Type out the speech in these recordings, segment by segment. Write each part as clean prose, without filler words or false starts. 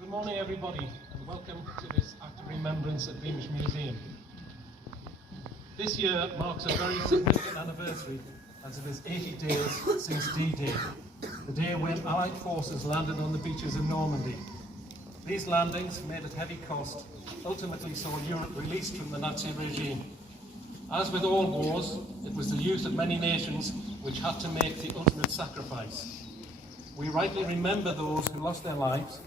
Good morning, everybody, and welcome to this Act of Remembrance at Beamish Museum. This year marks a very significant anniversary, as it is 80 days since D-Day, the day when Allied forces landed on the beaches of Normandy. These landings, made at heavy cost, ultimately saw Europe released from the Nazi regime. As with all wars, it was the youth of many nations which had to make the ultimate sacrifice. We rightly remember those who lost their lives,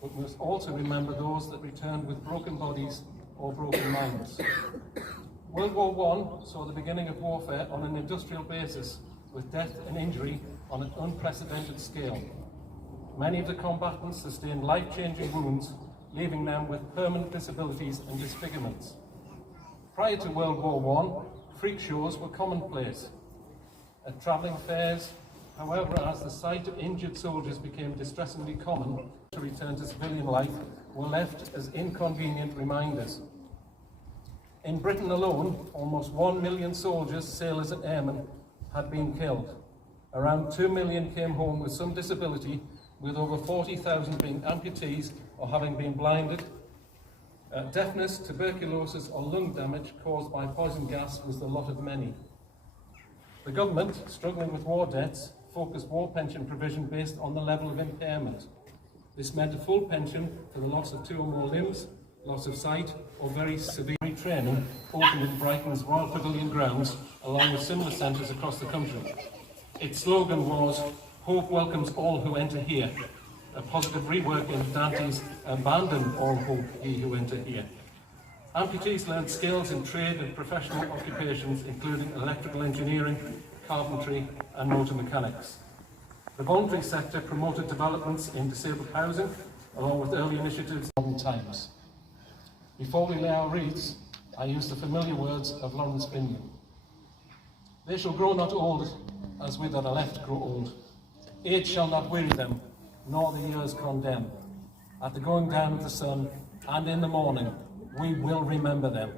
but we must also remember those that returned with broken bodies or broken minds. World War I saw the beginning of warfare on an industrial basis, with death and injury on an unprecedented scale. Many of the combatants sustained life-changing wounds, leaving them with permanent disabilities and disfigurements. Prior to World War I, freak shows were commonplace. At travelling fairs, however, as the sight of injured soldiers became distressingly common, to return to civilian life were left as inconvenient reminders. In Britain alone, almost 1 million soldiers, sailors and airmen had been killed. Around 2 million came home with some disability, with over 40,000 being amputees or having been blinded. Deafness, tuberculosis or lung damage caused by poison gas was the lot of many. The government, struggling with war debts, focused war pension provision based on the level of impairment. This meant a full pension for the loss of 2 or more limbs, loss of sight or very severe training opened in Brighton's Royal Pavilion grounds along with similar centres across the country. Its slogan was, "Hope welcomes all who enter here," a positive rework in Dante's "Abandon all hope, ye who enter here." Amputees learned skills in trade and professional occupations, including electrical engineering, carpentry and motor mechanics. The voluntary sector promoted developments in disabled housing, along with early initiatives in modern times. Before we lay our wreaths, I use the familiar words of Lawrence Binyon. "They shall grow not old, as we that are left grow old. Age shall not weary them, nor the years condemn. At the going down of the sun, and in the morning, we will remember them."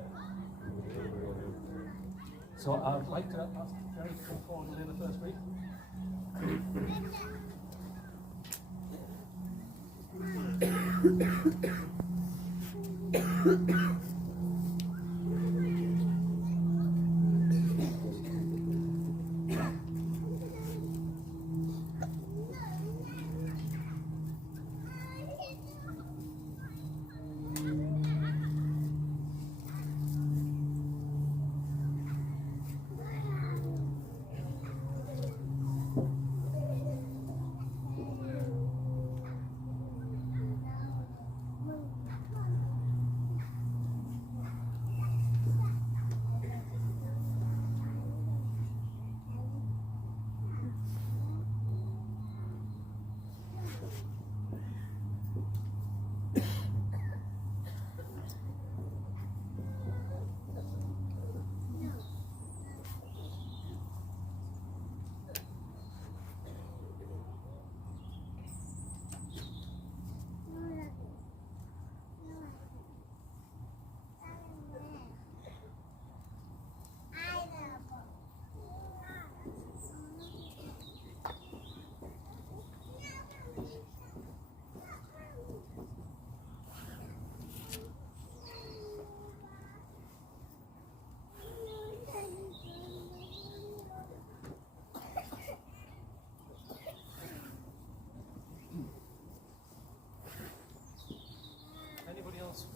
So I'd like to ask Jerry to come forward and lay the first wreath.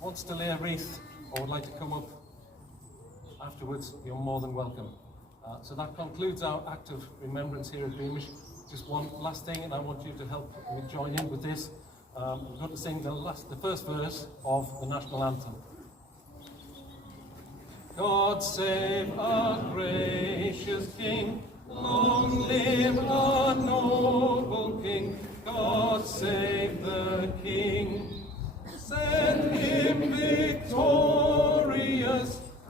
Wants to lay a wreath or would like to come up afterwards, you're more than welcome. So that concludes our act of remembrance here at Beamish. Just one last thing, and I want you to help me join in with this. We're going to sing the first verse of the national anthem. God save our gracious King, long live our noble King. God save the King. Send him victorious,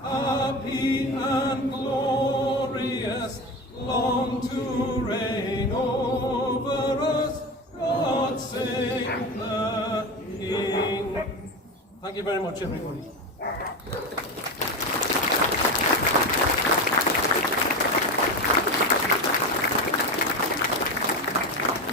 happy and glorious, long to reign over us. God save the King. Thank you very much, everybody.